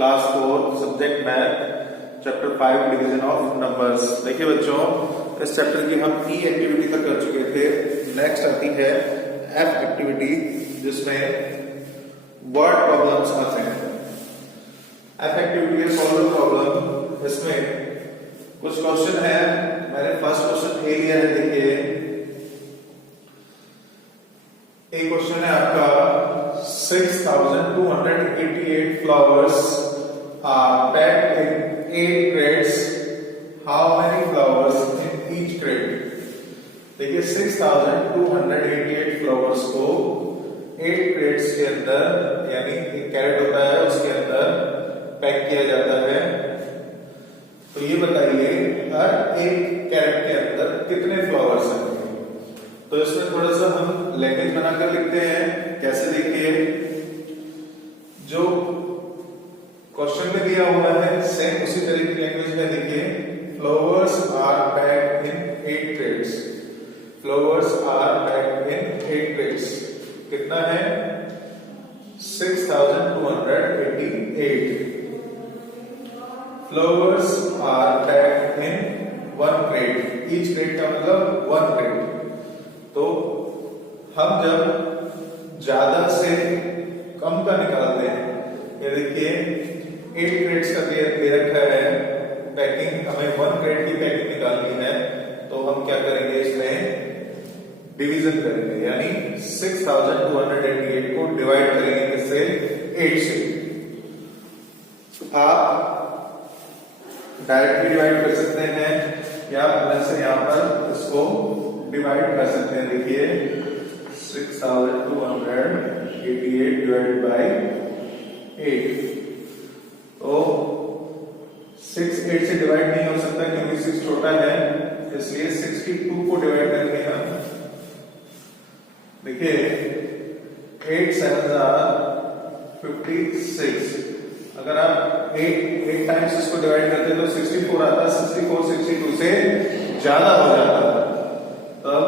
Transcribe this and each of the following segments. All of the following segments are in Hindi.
Class 4 subject math chapter 5 division of numbers. देखिए बच्चों, इस चैप्टर की हम ई एक्टिविटी तक कर चुके थे। नेक्स्ट आती है एफ एक्टिविटी, जिसमें वर्ड प्रॉब्लम्स आते हैं। एफ एक्टिविटी है सॉल्व प्रॉब्लम। इसमें कुछ क्वेश्चन है। मैंने फर्स्ट क्वेश्चन ए लिया है। देखिए एक क्वेश्चन है आपका 6288 flowers are packed in 8 crates. How many flowers in each crate? देखिए 6288 flowers को 8 crates के अंदर, यानी एक कैरेट होता है उसके अंदर पैक किया जाता है। तो ये बताइए हर एक कैरेट के अंदर कितने फ्लावर्स हैं। तो इसमें थोड़ा सा हम लैंग्वेज बनाकर लिखते हैं। कैसे? देखिए, जो क्वेश्चन में दिया हुआ है सेम उसी तरह की लैंग्वेज में देखिए, flowers are packed in 8 crates. Flowers are packed in 8 crates कितना है? 6288। Flowers are packed in 1 crate. Each crate का मतलब 1 क्रेट। तो हम जब ज्यादा से कम का निकालते हैं, ये देखिए 8 क्रेट्स का दे रखा है पैकिंग, हमें 1 क्रेट की पैकिंग निकालनी है। तो हम क्या करेंगे, इसमें डिवीजन करेंगे, यानी 6288 को डिवाइड करेंगे किससे? 8 से। आप डायरेक्टली डिवाइड कर सकते हैं या से यहां पर इसको डिवाइड कर सकते हैं। देखिए 6288 डिवाइडेड बाय 8। तो 6 8 से डिवाइड नहीं हो सकता क्योंकि 6 छोटा है, इसलिए 62 को डिवाइड करेंगे हम। देखिए 8 7 56। अगर आप 8 टाइम्स इसको डिवाइड करते तो 64 आता। 64 62 से ज्यादा हो जाता। तब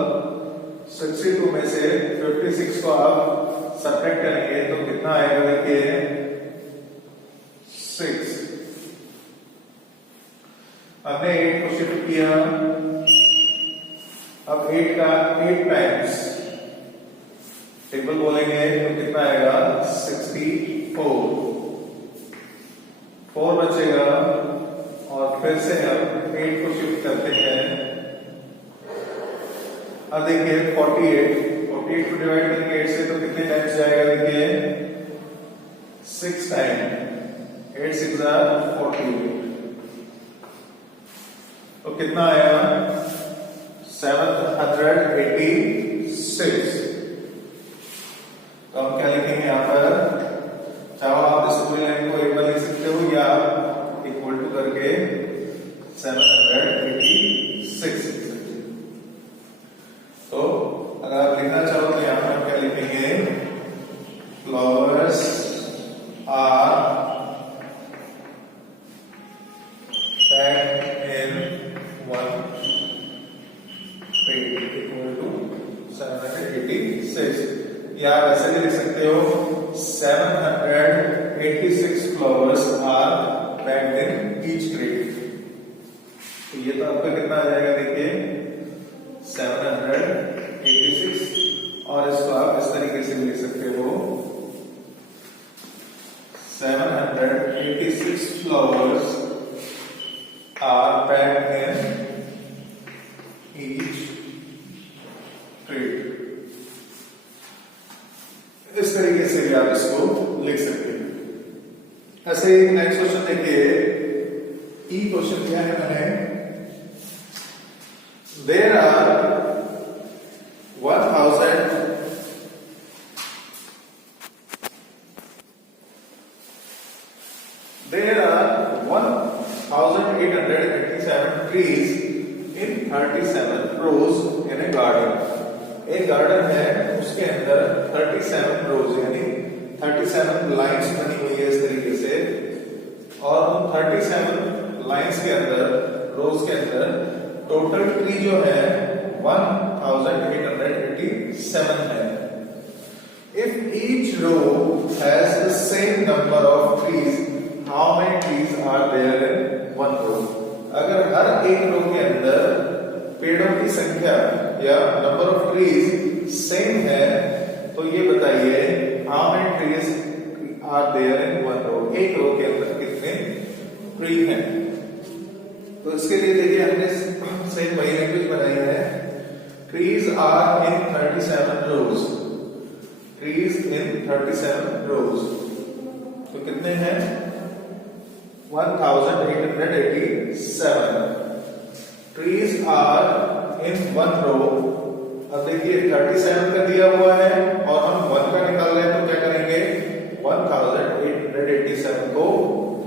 62 में से 56 को आप सबट्रैक्ट करेंगे तो कितना आएगा? देखिए 6। हमने 8 को शिफ्ट किया। अब 8 का 8 टाइम्स टेबल बोलेंगे तो कितना आएगा? 64। 4 बचेगा और फिर से हम 8 को शिफ्ट करते हैं। अब देखिए 48 को डिवाइड करेंगे 8 से तो कितने टाइम्स जाएगा? देखिए 6 टाइम। 8 6 48। तो कितना आया? 786। तो हम क्या लिखेंगे यहां पर? चाहो आप इस पूरी लाइन को एक बार लिख सकते हो या इक्वल टू करके 786। तो अगर आप लिखना चाहो तो यहां पर हम क्या लिखेंगे? Flowers are packed in 1 crate equal to 786। या आप ऐसे भी लिख सकते हो 786 flowers are packed in each crate. तो ये तो आपका कितना आ जाएगा? देखिए 786। और इसको आप इस तरीके से भी लिख सकते हो 786 flowers are packed in each crate. इस तरीके से भी आप इसको लिख सकते हैं। ऐसे नेक्स्ट क्वेश्चन देखिए, ई क्वेश्चन क्या है? मैंने there are 1887 trees in 37 rows in a garden. एक गार्डन है, उसके अंदर 37 रोज यानी 37 लाइंस बनी हुई है इस तरीके से। और उन 37 लाइंस के अंदर, रोज के अंदर टोटल ट्री जो है 1887 है। If each row has the same number of trees, how many trees are there in one row. अगर हर एक रो के अंदर पेड़ों की संख्या या नंबर ऑफ ट्रीज सेम है तो ये बताइए how many trees are there in one row. एक रो के अंदर कितने ट्री हैं। तो इसके लिए देखिए हमने सेम वही लैंग्वेज बनाई है। Trees are in 37 rows. Trees in 37 rows. तो कितने हैं 1887। Trees are in one row. अब देखिए 37 का दिया हुआ है और हम 1 का निकाल रहे हैं तो क्या करेंगे 1887 को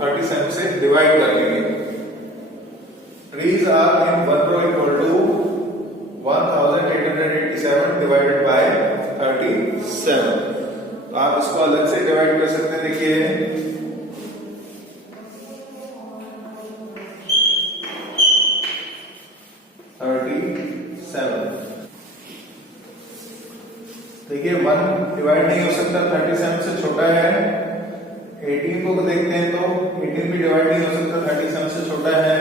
37 से डिवाइड कर देंगे। Trees are in one row equal to 1887 divided by 37। तो आप इसको अलग से डिवाइड कर सकते हैं। देखिए 37। देखिए 1 डिवाइड नहीं हो सकता 37 से छोटा है। 18 को देखते हैं तो 18 भी डिवाइड नहीं हो सकता 37 से छोटा है।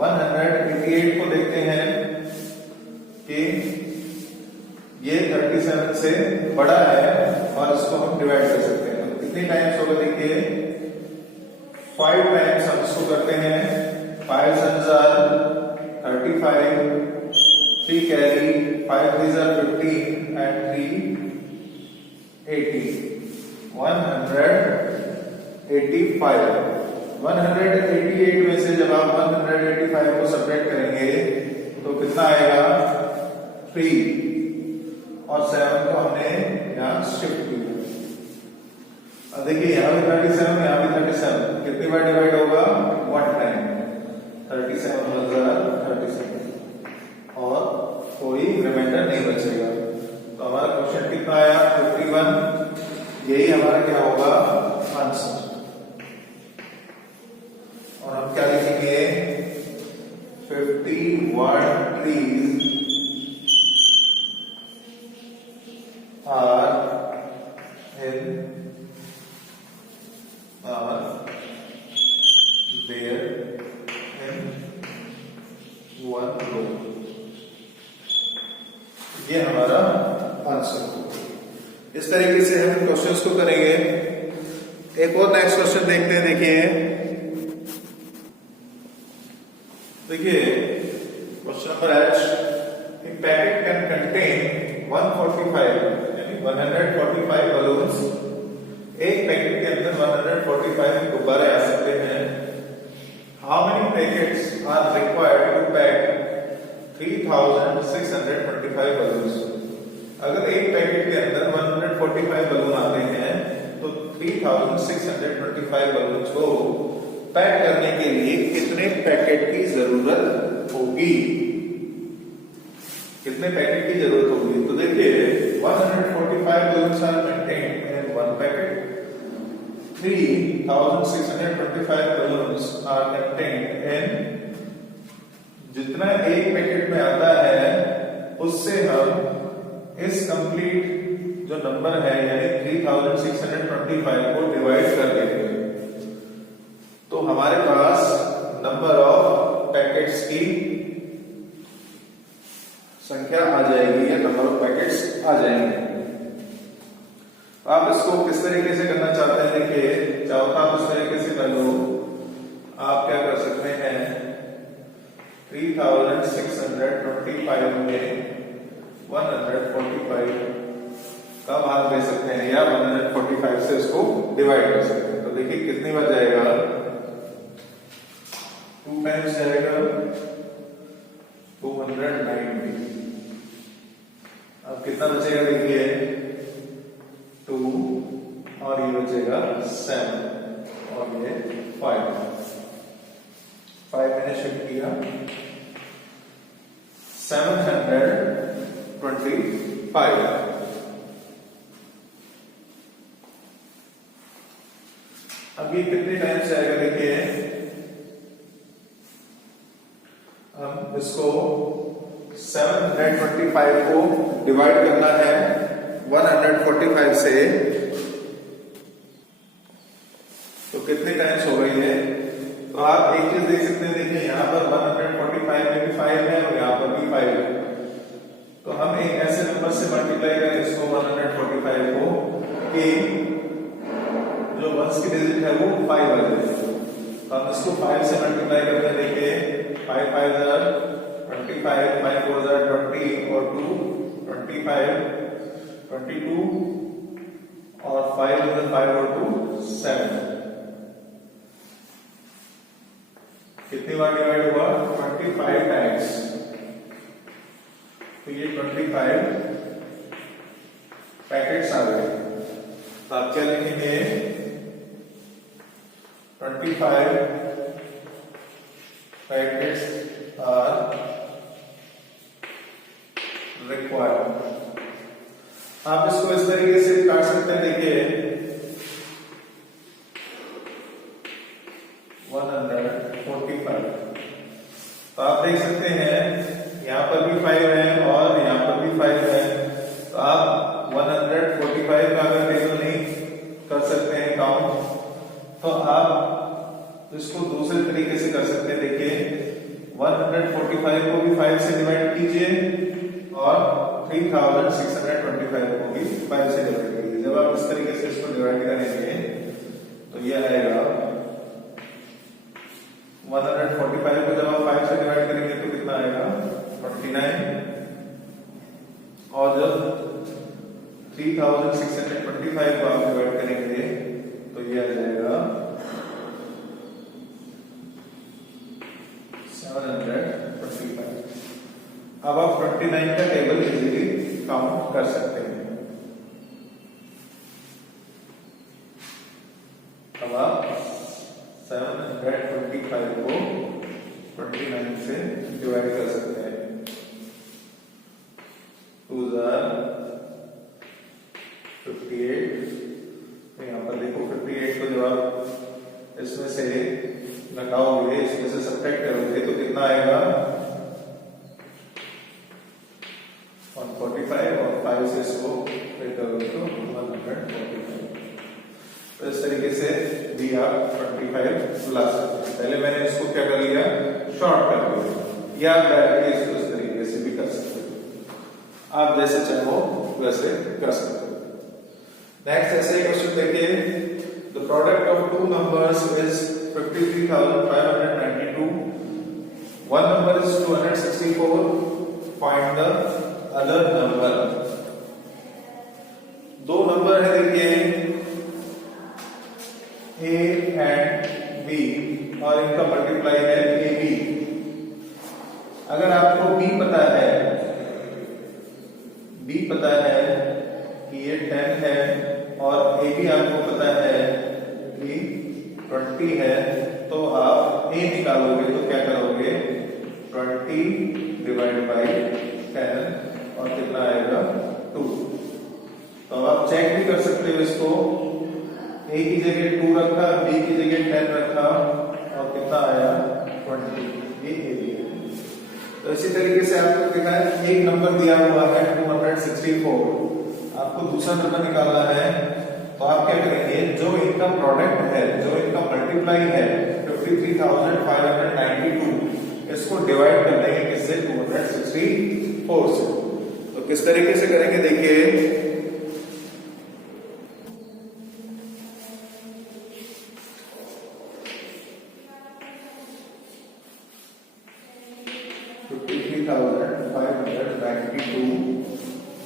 188 को देखते हैं कि ये 37 से बड़ा है और इसको हम डिवाइड कर सकते हैं। तो कितनी टाइम्स होगा देखिए 5 टाइम्स हम इसको करते हैं। 5 sons are 35, 3 carry, 5 threes are 15 and 3 80, 185। 188 में से जब आप 185 को सब्ट्रैक्ट करेंगे तो कितना आएगा 3 और 7 को हमने यहाँ शिफ्ट किया। अब देखिए यहाँ भी 37 यहाँ भी 37 कितनी बार डिवाइड होगा 1 टाइम। 37 और कोई रिमाइंडर नहीं बचेगा। तो हमारा क्वेश्चन कितना आया 51। यही हमारा क्या होगा आंसर। और हम क्या लिखेंगे 51 trees are there in one row. ये हमारा आंसर। इस तरीके से हम क्वेश्चंस को करेंगे। एक और नेक्स्ट क्वेश्चन देखते हैं। देखिए question number H। A packet can contain 145 यानी 145 बलून्स। एक पैकेट के अंदर 145 गुब्बारे आ सकते हैं। How many packets are required to pack 3625 balloons. अगर एक पैकेट के अंदर 145 बलून आते हैं तो 3625 बलून्स को पैक करने के लिए कितने पैकेट की जरूरत होगी। कितने पैकेट की जरूरत होगी। तो देखिए 145 balloons are contained in one packet. 3625 balloons are contained in। जितना एक पैकेट में आता है उससे हम इस कंप्लीट जो नंबर है यानी 3625 को डिवाइड कर देंगे तो हमारे पास नंबर ऑफ पैकेट्स की संख्या आ जाएगी या नंबर ऑफ पैकेट्स आ जाएंगे। आप इसको किस तरीके से करना चाहते हैं। देखिए चाहो तो आप इस तरीके से कर लो। आप क्या कर सकते हैं 3625 में 145 का भाग दे सकते हैं या 145 से इसको डिवाइड कर सकते हैं। तो देखिए कितनी बार जाएगा 2 टाइम्स जाएगा 290। अब कितना बचेगा देखिए 2 और ये बचेगा 7 और ये 5 मैंने शिफ्ट किया 725। अब ये कितने टाइम्स आएगा देखिए हम इसको 725 को डिवाइड करना है 145 से तो कितने टाइम ए जो वंस की डिजिट है वो 5 आ जाएगी। तो हम इसको 5 से मल्टीप्लाई करके देखिए 5 5 25, 5 4 20 और 2 25 22 और 5 और 2 7। कितनी बार डिवाइड हुआ? 25 टाइम्स। तो ये 25 पैकेट्स आ गए। तो आप क्या लिखेंगे? 25 पैकेट्स आर रिक्वायर्ड। आप इसको इस तरीके से काट सकते हैं, देखिए 145। तो आप देख सकते हैं यहां पर भी 5 है और यहां पर भी 5 है। तो आप 145 का अगर टेबल नहीं कर सकते हैं काउंट, तो आप इसको दूसरे तरीके से कर सकते हैं। देखिए 145 को भी 5 से डिवाइड कीजिए और 3625 को भी 5 से डिवाइड कीजिए। जब आप इस तरीके से इसको डिवाइड करेंगे तो ये आएगा 145 को जब आप 5 से डिवाइड करेंगे तो कितना आएगा? 49। और जब 3625 को आप डिवाइड करेंगे तो ये आ जाएगा 725। अब आप 29 का टेबल इजीली काउंट कर सकते हैं। अब आप 725 को 29 से डिवाइड कर सकते हैं। 2 58। यहाँ पर देखो 58 को जब आप इसमें से घटाओगे, इसमें से सब्ट्रैक्ट करोगे तो कितना आएगा? 145 और 5 से इसको फिर करोगे तो 145। तो इस तरीके से भी आप 25 ला सकते हैं। पहले मैंने इसको क्या कर लिया? शॉर्ट कर लिया, या आप डायरेक्टली इसको इस तरीके से भी कर सकते हो। आप जैसे चाहो वैसे कर सकते हो। नेक्स्ट ऐसे ही क्वेश्चन देखिए, the product of two numbers is 53,592. One number is 264. Find the other number. दो नंबर है देखिए A एंड B और इनका मल्टीप्लाई है AB। अगर आपको B पता है कि ये 10 है और AB आपको पता है कि 20 है, तो आप A निकालोगे तो क्या करोगे? 20 डिवाइड बाई 10 और कितना आएगा? 2। तो आप चेक भी कर सकते हो इसको। A की जगह 2 रखा, B की जगह 10 रखा और कितना आया? 20। ये A है। तो इसी तरीके से आपको देखा है एक नंबर दिया हुआ है 264, आपको दूसरा नंबर निकालना है। तो आप क्या करेंगे? जो इनका प्रोडक्ट है, जो इनका मल्टीप्लाई है 53,592, इसको डिवाइड कर देंगे किससे? 264 से। तो किस तरीके से करेंगे देखिए,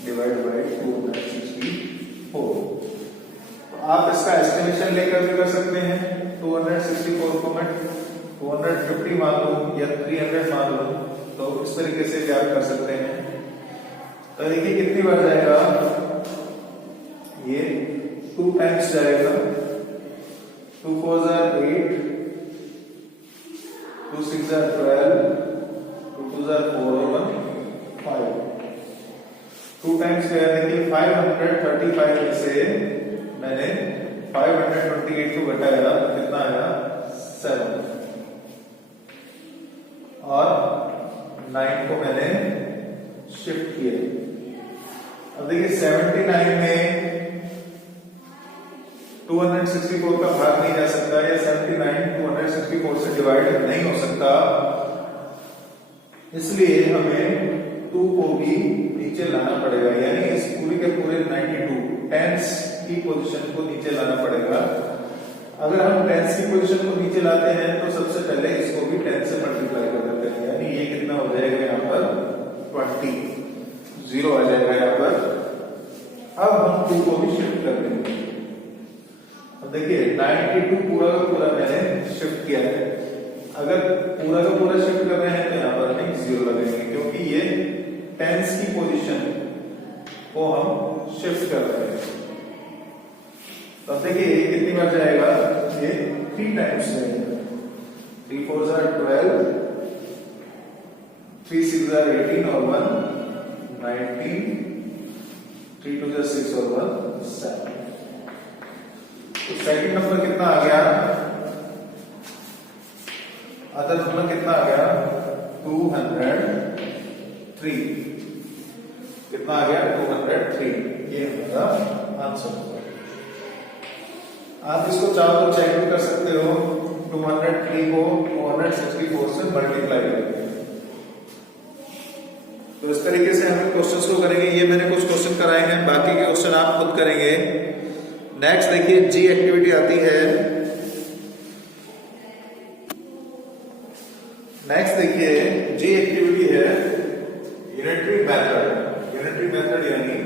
डिवाइड बाई 264। आप इसका एस्टिमेशन लेकर भी कर सकते हैं। 264 को मैं 250 मान लूं या 300 मान लूं, तो इस तरीके से भी आप कर सकते हैं। तो देखिए कितनी बार जाएगा? ये 2 टाइम्स जाएगा। 2 4 8, 2 6 12, 2 2 4 1 5। 2 टाइम्स गया। देखिए 535 में से मैंने 528 को घटाया, कितना आया? 7। और 9 को मैंने शिफ्ट किया। अब देखिए 79 में 264 का भाग नहीं जा सकता, या 79 264 से डिवाइड नहीं हो सकता, इसलिए हमें 2 को भी नीचे लाना पड़ेगा। यानी इस पूरे के पूरे 92 टेंस की पोजीशन को नीचे लाना पड़ेगा। अगर हम टेंस की पोजीशन को नीचे लाते हैं तो सबसे पहले इसको भी 10 से मल्टीप्लाई कर देते हैं, यानी ये कितना हो जाएगा यहाँ पर 20, 0 आ जाएगा यहाँ पर। अब हम 2 को भी शिफ्ट कर देंगे। अब देखिए 92 पूरा का पूरा मैंने शिफ्ट किया है, अगर पूरा का पूरा शिफ्ट कर रहे हैं तो यहाँ पर हमें 0 लगेंगे, क्योंकि ये टेंस की पोजीशन को हम शिफ्ट कर रहे हैं। तो अब देखिए ये कितनी बार जाएगा, ये 3 टाइम्स जाएगा। 3 4 are 12, 3 6 are 18 और 1 19, 3 2 are 6 और 1 7। तो सेकंड नंबर कितना आ गया, अदर नंबर कितना आ गया 203, कितना आ गया 203, ये हमारा आंसर होगा। आप इसको चाहो तो चेक भी कर सकते हो, 203 को 264 से मल्टीप्लाई करेंगे। तो इस तरीके से हम क्वेश्चंस को करेंगे। ये मैंने कुछ क्वेश्चन कराए हैं, बाकी के क्वेश्चन आप खुद करेंगे। नेक्स्ट देखिए जी एक्टिविटी आती है। नेक्स्ट देखिए जी एक्टिविटी है यूनिटरी मेथड। यूनिटरी मेथड यानी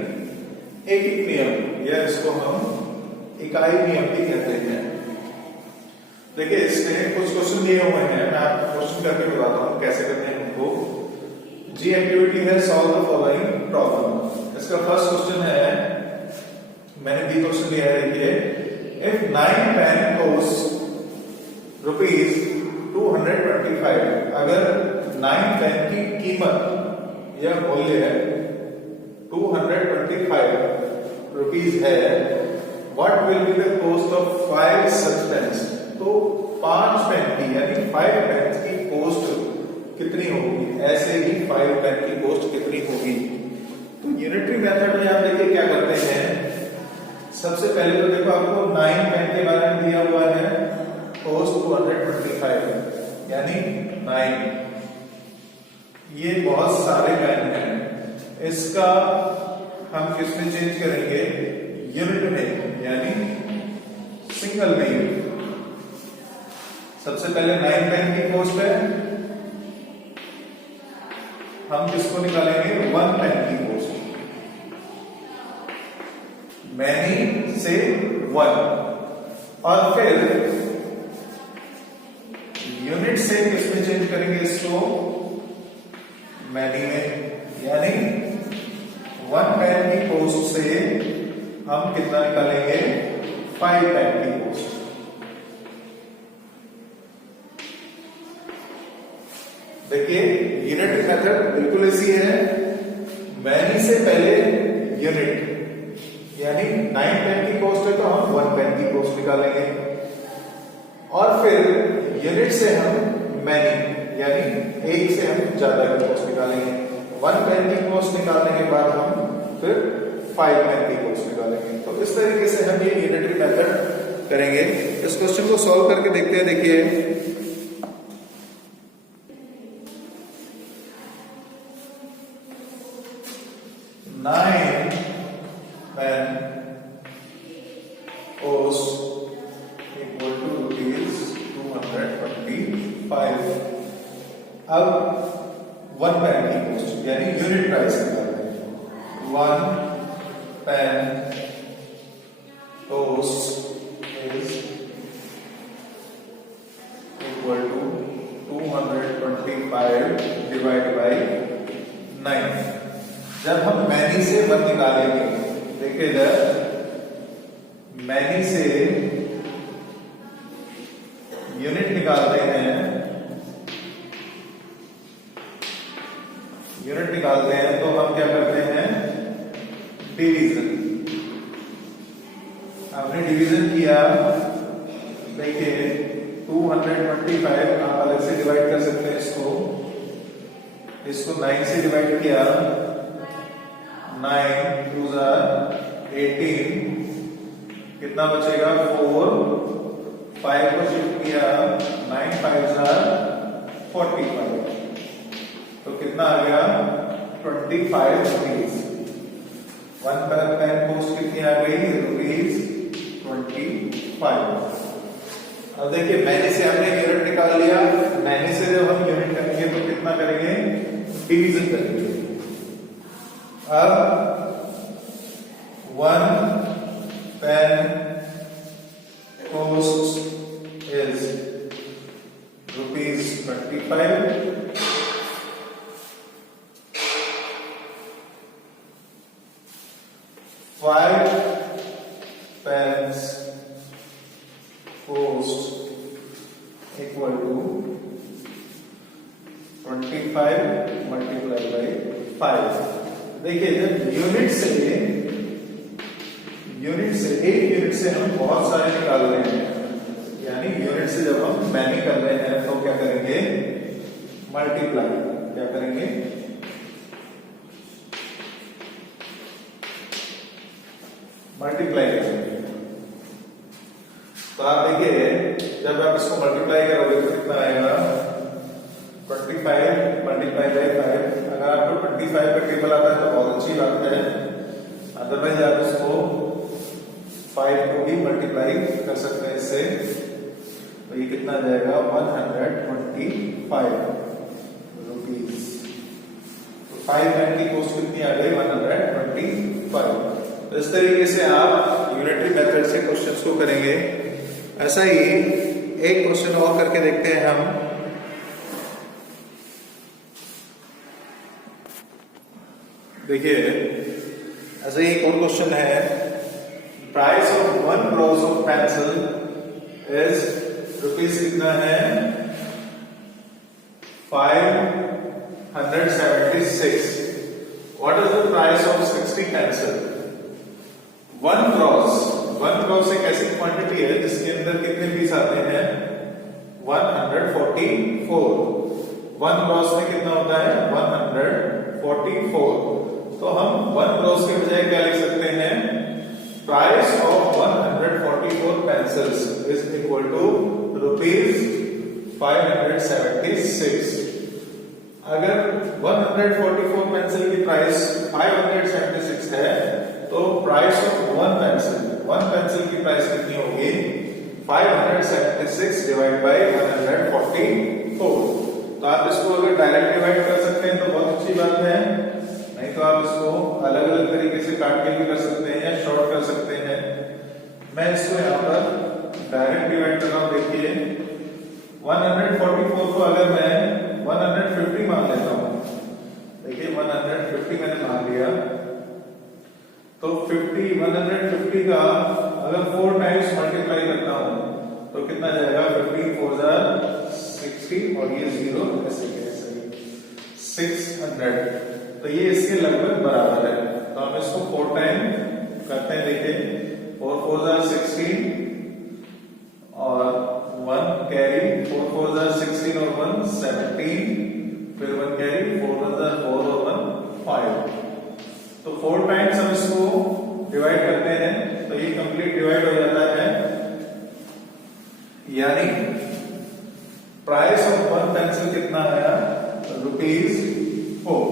एक नियम, या इसको हम इकाई नियम भी कहते हैं। देखिए इसमें कुछ क्वेश्चन दिए हुए हैं, मैं आपको क्वेश्चन करके बताता हूं कैसे करते हैं उनको। जी एक्टिविटी है सॉल्व द फॉलोइंग प्रॉब्लम। इसका फर्स्ट क्वेश्चन है, मैंने बी क्वेश्चन दिया है, देखिए इफ 9 पेन कॉस्ट रुपीज 225, अगर 9 पेन की कीमत या मूल्य है 225 रुपीज है, what will be the cost of 5 such pens. तो 5 पेन की यानी 5 पेन की कॉस्ट कितनी होगी, ऐसे ही 5 पेन की कॉस्ट कितनी होगी। तो यूनिटरी मेथड में आप देखिए क्या करते हैं, सबसे पहले तो देखो आपको 9 पेन के बारे में दिया हुआ है, कॉस्ट 225 यानी 9, ये बहुत सारे पेन हैं, इसका हम किस में चेंज करेंगे, यूनिट में यानी सिंगल में। सबसे पहले 9 पेन की कॉस्ट है, हम किसको निकालेंगे 1 पेन की कॉस्ट, मैनी से 1, और फिर यूनिट से किसमें चेंज करेंगे इसको, मैनी में, यानी 1 पेन की कॉस्ट से हम कितना निकालेंगे 5 पेन की कॉस्ट। देखिए यूनिट मेथड बिल्कुल ऐसी है, मैनी से पहले यूनिट, यानी 9 पेन की कॉस्ट है तो हम 1 पेन की कॉस्ट निकालेंगे, और फिर यूनिट से हम मैनी यानी एक से हम ज्यादा की कॉस्ट निकालेंगे। 1 पेन की कॉस्ट निकालने के बाद हम फिर 5 पेन की कॉस्ट निकालेंगे। तो इस तरीके से हम ये यूनिटरी मेथड करेंगे। इस क्वेश्चन को सॉल्व करके देखते हैं। देखिए 9 pen cost equal to rupees 225। अब 1 पेन की कॉस्ट यानी यूनिट प्राइस निकालते हैं। 1 pen cost is equal to 225 divide by 9। जब हम मैनी से 1 निकालेंगे, देखिए इधर मैनी से यूनिट निकालते हैं, यूनिट निकालते हैं तो हम क्या करते हैं डिवीजन। आपने डिवीजन किया, देखिए 225 आप अलग से डिवाइड कर सकते हैं, इसको 9 से डिवाइड किया, 9 2 18, कितना बचेगा 4, 5 को शिफ्ट किया, 9 5 45, तो कितना आ गया 25 रुपीज। 1 पेन कॉस्ट कितनी आ गई रुपीज अब देखिए मैनी से हमने यूनिट निकाल लिया, मैनी से जब हम यूनिट करेंगे तो कितना करेंगे, डिवीजन करेंगे। अब 1 pen cost is ₹25. 5 pens cost equal to 25 multiplied by 5। देखिए जब यूनिट से एक यूनिट से हम बहुत सारे निकाल रहे हैं, यानी यूनिट से जब हम मैनी कर रहे हैं तो क्या करेंगे, मल्टीप्लाई। क्या करेंगे, मल्टीप्लाई करेंगे। तो आप देखिए जब आप इसको मल्टीप्लाई करोगे तो कितना आएगा, 25 मल्टीप्लाई बाई 5। अगर आपको 25 का टेबल आता है तो बहुत अच्छी बात है, अदरवाइज आप इसको 5 को भी मल्टीप्लाई कर सकते हैं इससे। तो ये कितना जाएगा, 125 रुपीज। तो 5 पेन की कॉस्ट कितनी आ गई, 125। तो इस तरीके से आप यूनिटरी मेथड से क्वेश्चंस को करेंगे। ऐसा ही एक क्वेश्चन और करके देखते हैं हम। देखिए ऐसा ही एक और क्वेश्चन है, price of 1 Bros of pencil is rupees कितना है, 576। What is the price of 60 pencil. 1 Bros एक ऐसी क्वांटिटी है जिसके अंदर कितने पीस आते हैं, 144। 1 ब्रॉस में कितना होता है, 144। तो हम 1 ब्रॉस के बजाय क्या लिख सकते हैं, price of 144 pencils is equal to ₹576। अगर 144 पेंसिल की प्राइस 576 है तो प्राइस ऑफ 1 पेंसिल की प्राइस कितनी होगी, 576 डिवाइड बाय 144। तो आप इसको अगर डायरेक्ट डिवाइड कर सकते हैं तो बहुत अच्छी बात है, नहीं तो आप इसको अलग अलग तरीके से काट के भी कर सकते हैं या शॉर्ट कर सकते हैं। मैं इसको यहाँ पर डायरेक्ट डिवाइड कर रहा हूं। देखिए 144 को अगर मैं 150 मान लेता हूं, देखिए 150 मैंने मान लिया, तो 150 का अगर 4 टाइम्स मल्टीप्लाई करता हूं तो कितना जाएगा, 15 4 60 और ये 0 ऐसे 600। तो ये इसके लगभग बराबर है। तो हम इसको 4 टाइम करते हैं। देखिए 4 4 16 और 1 कैरी, 4 4 16 और 1 17, फिर 1 कैरी, 4 1 4 और 1 5। तो 4 टाइम्स हम इसको डिवाइड करते हैं तो ये कंप्लीट डिवाइड हो जाता है, यानी प्राइस ऑफ 1 पेंसिल कितना आया, ₹4।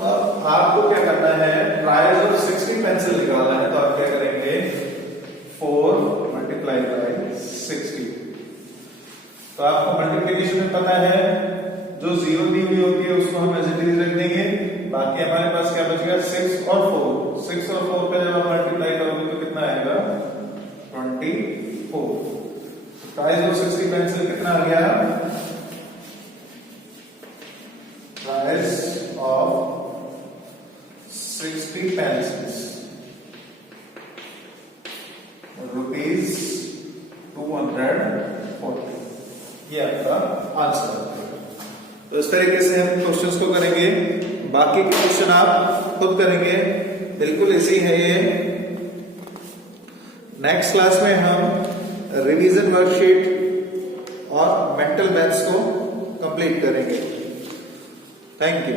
अब आपको क्या करना है, प्राइस ऑफ 60 पेंसिल निकालना है। तो आप क्या करेंगे, 4 मल्टीप्लाई बाय 60। तो आपको मल्टीप्लिकेशन में पता है, जो 0 दी हुई होती है उसको हम एज इट इज रख देंगे। बाकी हमारे पास क्या बचेगा, 6 और 4। 6 और 4 पे जब आप मल्टीप्लाई करोगे तो कितना आएगा, 24। प्राइस ऑफ 60 पेंसिल कितना आ गया, प्राइस ऑफ 60 पेंसिल्स ₹240। ये आपका आंसर है। तो इस तरीके से हम क्वेश्चंस को करेंगे। बाकी के क्वेश्चन आप खुद करेंगे, बिल्कुल इजी है ये। नेक्स्ट क्लास में हम रिवीजन वर्कशीट और मेंटल मैथ्स को कंप्लीट करेंगे। Thank you.